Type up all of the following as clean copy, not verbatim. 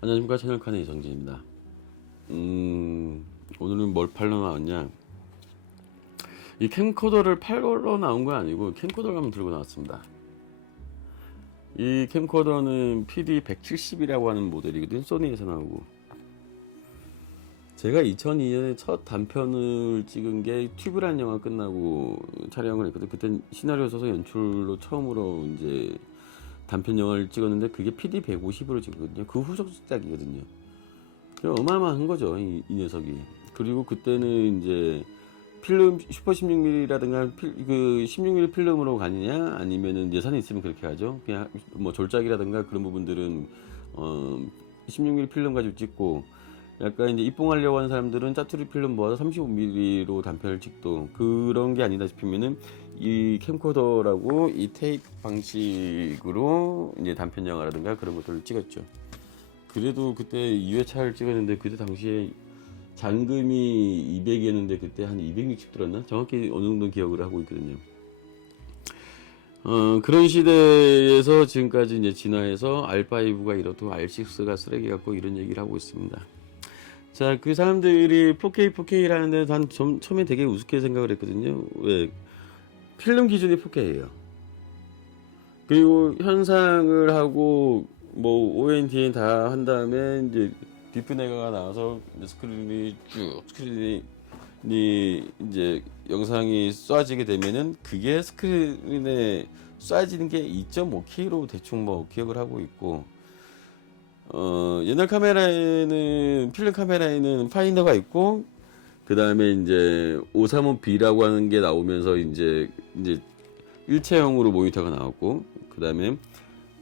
안녕하십니까, 채널칸의 이성진입니다. 오늘은 뭘 팔러 나왔냐, 이 캠코더를 팔러 나온 건 아니고 캠코더를 한번 들고 나왔습니다. 이 캠코더는 PD170이라고 하는 모델이거든. 소니에서 나오고, 제가 2002년에 첫 단편을 찍은 게 튜브란 영화 끝나고 촬영을 했거든. 그땐 시나리오 써서 연출로 처음으로 이제 단편 영화를 찍었는데, 그게 PD150으로 찍었거든요. 그 후속작이거든요. 어마어마한 거죠, 이 녀석이. 그리고 그때는 이제 필름 슈퍼 16mm라든가 그 16mm 필름으로 가느냐, 아니면은 예산이 있으면 그렇게 하죠. 그냥 뭐 졸작이라든가 그런 부분들은 16mm 필름 가지고 찍고, 약간 이제 입봉하려고 하는 사람들은 짜투리 필름 모아서 35mm로 단편을 찍도, 그런 게 아니다 싶으면은 이 캠코더라고 이 테이프 방식으로 이제 단편 영화라든가 그런 것들을 찍었죠. 그래도 그때 2회차를 찍었는데, 그때 당시에 잔금이 200이었는데 그때 한 260 들었나? 정확히 어느 정도 기억을 하고 있거든요. 그런 시대에서 지금까지 이제 진화해서 R5가 이렇고 R6가 쓰레기 같고 이런 얘기를 하고 있습니다. 자, 그 사람들이 4K라는데 난 처음에 되게 우습게 생각을 했거든요. 왜? 필름 기준이 4K예요. 그리고 현상을 하고 뭐 ONDN 다 한 다음에 이제 디프네가가 나와서 스크린이 이제 영상이 쏴지게 되면은, 그게 스크린에 쏴지는 게 2.5K로 대충 뭐 기억을 하고 있고, 옛날 카메라에는, 필름 카메라에는 파인더가 있고, 그 다음에 이제 535B라고 하는 게 나오면서 이제 일체형으로 모니터가 나왔고, 그 다음에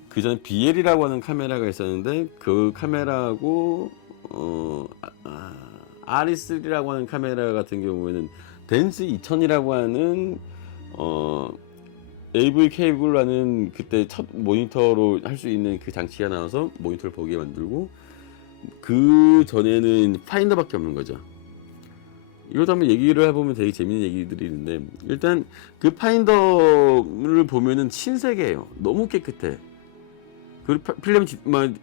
그 전에 BL이라고 하는 카메라가 있었는데, 그 카메라하고 RE3라고 하는 카메라 같은 경우에는 댄스 2000이라고 하는 AV 케이블라는 그때 첫 모니터로 할 수 있는 그 장치가 나와서 모니터를 보게 만들고, 그 전에는 파인더밖에 없는 거죠. 이것도 한번 얘기를 해보면 되게 재밌는 얘기들이 있는데, 일단 그 파인더를 보면은 신세계예요. 너무 깨끗해. 그 필름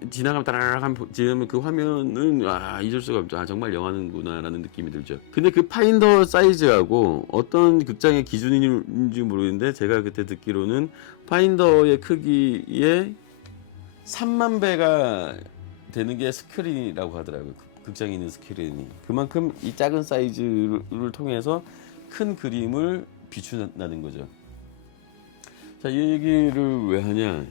지나가면 따라락 지나면 그 화면은 잊을 수가 없죠. 정말 영화는구나 라는 느낌이 들죠. 근데 그 파인더 사이즈하고 어떤 극장의 기준인지 모르겠는데, 제가 그때 듣기로는 파인더의 크기의 3만 배가 되는 게 스크린이라고 하더라고요. 극장에 있는 스크린이. 그만큼 이 작은 사이즈를 통해서 큰 그림을 비춘다는 거죠. 자, 이 얘기를 왜 하냐,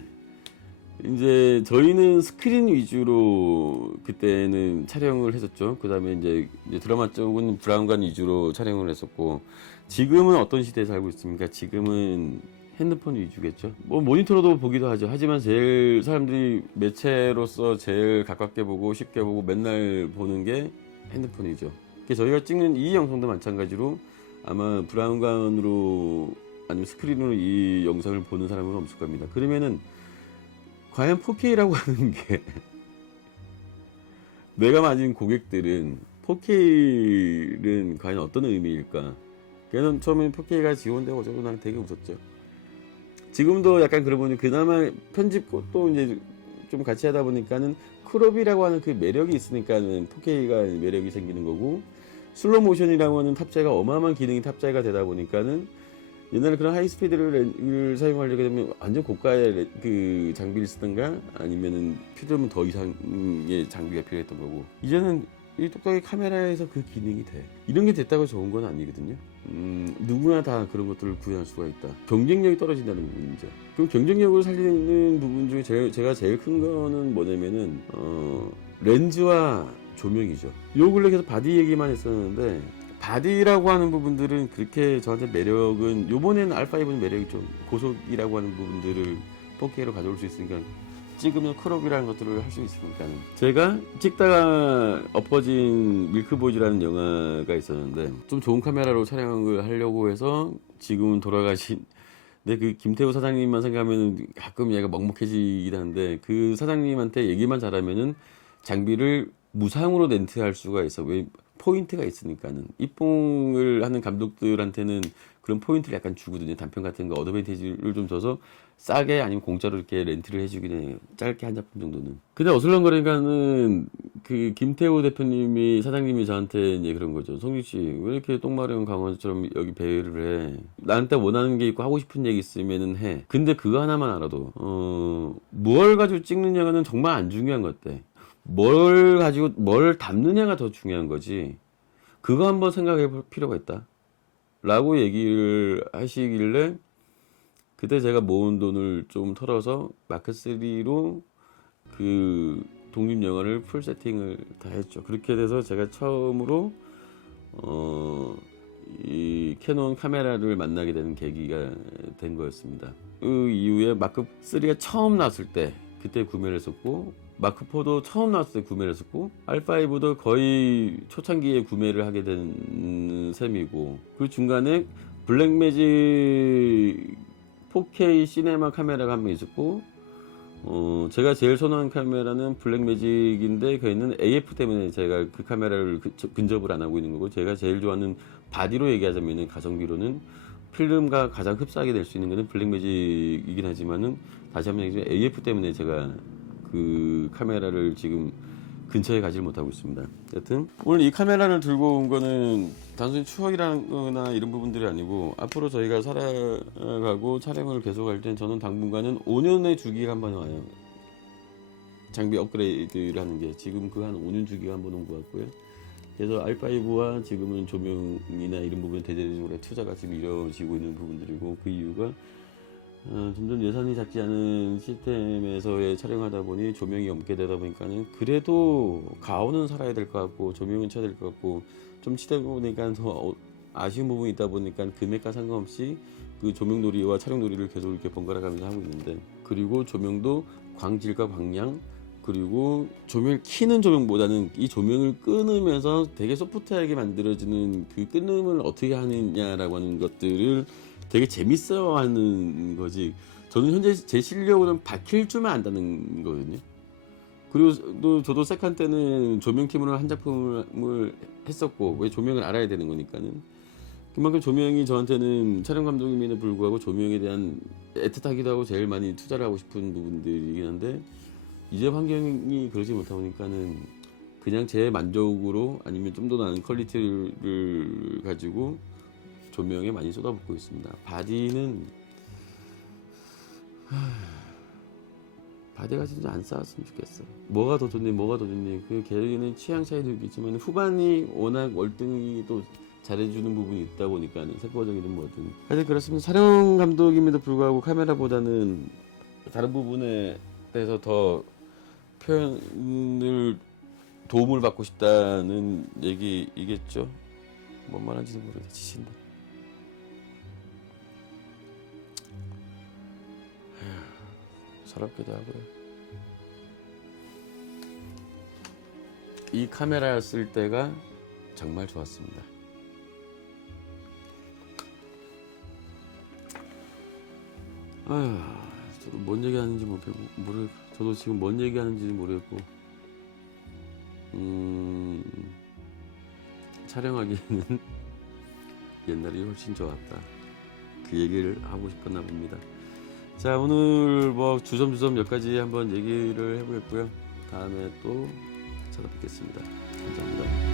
이제 저희는 스크린 위주로 그때는 촬영을 했었죠. 그 다음에 이제 드라마 쪽은 브라운관 위주로 촬영을 했었고, 지금은 어떤 시대에 살고 있습니까? 지금은 핸드폰 위주겠죠. 뭐 모니터로도 보기도 하죠. 하지만 제일 사람들이 매체로서 제일 가깝게 보고 쉽게 보고 맨날 보는 게 핸드폰이죠. 그래서 저희가 찍는 이 영상도 마찬가지로 아마 브라운관으로 아니면 스크린으로 이 영상을 보는 사람은 없을 겁니다. 그러면은 과연 4K라고 하는 게 내가 맞은 고객들은 4K는 과연 어떤 의미일까? 그래서 처음에 4K가 지원되고 어쩌고 난 되게 웃었죠. 지금도 약간 그러고 보니 그나마 편집도 이제 좀 같이 하다 보니까는 크롭이라고 하는 그 매력이 있으니까는 4K가 매력이 생기는 거고, 슬로우 모션이라고 하는 탑재가 어마어마한 기능이 탑재가 되다 보니까는, 옛날에 그런 하이스피드를 사용하려게 되면 완전 고가의 그 장비를 쓰든가, 아니면은 필요하면 더 이상의 장비가 필요했던 거고, 이제는 이 똑딱이 카메라에서 그 기능이 돼. 이런 게 됐다고 좋은 건 아니거든요. 누구나 다 그런 것들을 구현할 수가 있다. 경쟁력이 떨어진다는 부분이죠. 그럼 경쟁력을 살리는 부분 중에 제가 제일 큰 거는 뭐냐면은 렌즈와 조명이죠. 요 근래 계속 바디 얘기만 했었는데, 바디라고 하는 부분들은 그렇게 저한테 매력은, 요번에는 R5는 매력이 좀 고속이라고 하는 부분들을 4K로 가져올 수 있으니까, 찍으면 크롭이라는 것들을 할 수 있으니까. 제가 찍다가 엎어진 밀크보이즈라는 영화가 있었는데, 좀 좋은 카메라로 촬영을 하려고 해서 지금은 돌아가신, 근데 그 김태우 사장님만 생각하면 가끔 얘가 먹먹해지긴 한데, 그 사장님한테 얘기만 잘하면은 장비를 무상으로 렌트할 수가 있어. 왜? 포인트가 있으니까는. 입봉을 하는 감독들한테는 그런 포인트를 약간 주거든요. 단편 같은 거 어드밴티지를 좀 줘서 싸게 아니면 공짜로 이렇게 렌트를 해주긴 해요. 짧게 한 작품 정도는. 근데 어슬렁거리니까는 그 김태호 대표님이 사장님이 저한테 이제 그런 거죠. 성규 씨 왜 이렇게 똥마려운 강원처럼 여기 배회를 해? 나한테 원하는 게 있고 하고 싶은 얘기 있으면은 해. 근데 그거 하나만 알아도 뭘 가지고 찍느냐는 정말 안 중요한 것 같아. 뭘 가지고 뭘 담느냐가 더 중요한 거지. 그거 한번 생각해 볼 필요가 있다. 라고 얘기를 하시길래 그때 제가 모은 돈을 좀 털어서 마크3로 그 독립영화를 풀 세팅을 다 했죠. 그렇게 돼서 제가 처음으로 이 캐논 카메라를 만나게 되는 계기가 된 거였습니다. 그 이후에 마크3가 처음 나왔을 때 그때 구매를 했었고 마크4도 처음 나왔을 때 구매를 했었고 R5도 거의 초창기에 구매를 하게 된 셈이고 그 중간에 블랙매직 4K 시네마 카메라가 한 명 있었고 제가 제일 선호하는 카메라는 블랙매직인데 거기는 AF 때문에 제가 그 카메라를 근접을 안 하고 있는 거고 제가 제일 좋아하는 바디로 얘기하자면 가성비로는 필름과 가장 흡사하게 될 수 있는 거는 블랙매직이긴 하지만은 다시 한번 얘기하면 AF 때문에 제가 그 카메라를 지금 근처에 가지를 못하고 있습니다. 여튼 오늘 이 카메라를 들고 온 거는 단순히 추억이라거나 이런 부분들이 아니고 앞으로 저희가 살아가고 촬영을 계속할 땐 저는 당분간은 5년의 주기가 한번 와요. 장비 업그레이드를 하는 게 지금 그 한 5년 주기가 한번 온 것 같고요. 그래서 R5와 지금은 조명이나 이런 부분에 대대적으로 투자가 지금 이루어지고 있는 부분들이고 그 이유가 점점 예산이 작지 않은 시스템에서의 촬영하다 보니 조명이 없게 되다 보니까는 그래도 가오는 살아야 될 것 같고 조명은 쳐야 될 것 같고 좀 치다 보니까 더 아쉬운 부분이 있다 보니까 금액과 상관없이 그 조명놀이와 촬영놀이를 계속 이렇게 번갈아 가면서 하고 있는데 그리고 조명도 광질과 방향 그리고 조명을 켜는 조명보다는 이 조명을 끊으면서 되게 소프트하게 만들어지는 그 끊음을 어떻게 하느냐라고 하는 것들을 되게 재밌어 하는 거지. 저는 현재 제 실력으로는 박힐 줄만 안다는 거거든요. 그리고 또 저도 세컨 때는 조명팀으로 한 작품을 했었고 왜 조명을 알아야 되는 거니까는 그만큼 조명이 저한테는 촬영 감독님에도 불구하고 조명에 대한 애틋하기도 하고 제일 많이 투자를 하고 싶은 부분들이긴 한데 이제 환경이 그러지 못하다 보니까는 그냥 제 만족으로 아니면 좀 더 나은 퀄리티를 가지고 조명에 많이 쏟아붓고 있습니다. 바디는 바디가 진짜 안 싸웠으면 좋겠어. 뭐가 더 좋니 그 개인의 취향 차이도 있겠지만 후반이 워낙 월등히 또 잘해주는 부분이 있다 보니까는 색보정이든 뭐든 하여튼 그렇습니다. 촬영 감독임에도 불구하고 카메라보다는 다른 부분에 대해서 더 표현을 도움을 받고 싶다는 얘기이겠죠. 뭔 말인지는 모르겠다. 지친다. 서럽기도 하고요. 이 카메라였을 때가 정말 좋았습니다. 아휴, 저도 뭔 얘기하는지 모르겠고, 저도 지금 뭔 얘기하는지 모르겠고, 촬영하기에는 옛날이 훨씬 좋았다. 그 얘기를 하고 싶었나 봅니다. 자, 오늘 뭐 주섬주섬 몇 가지 한번 얘기를 해보겠고요. 다음에 또 찾아뵙겠습니다. 감사합니다.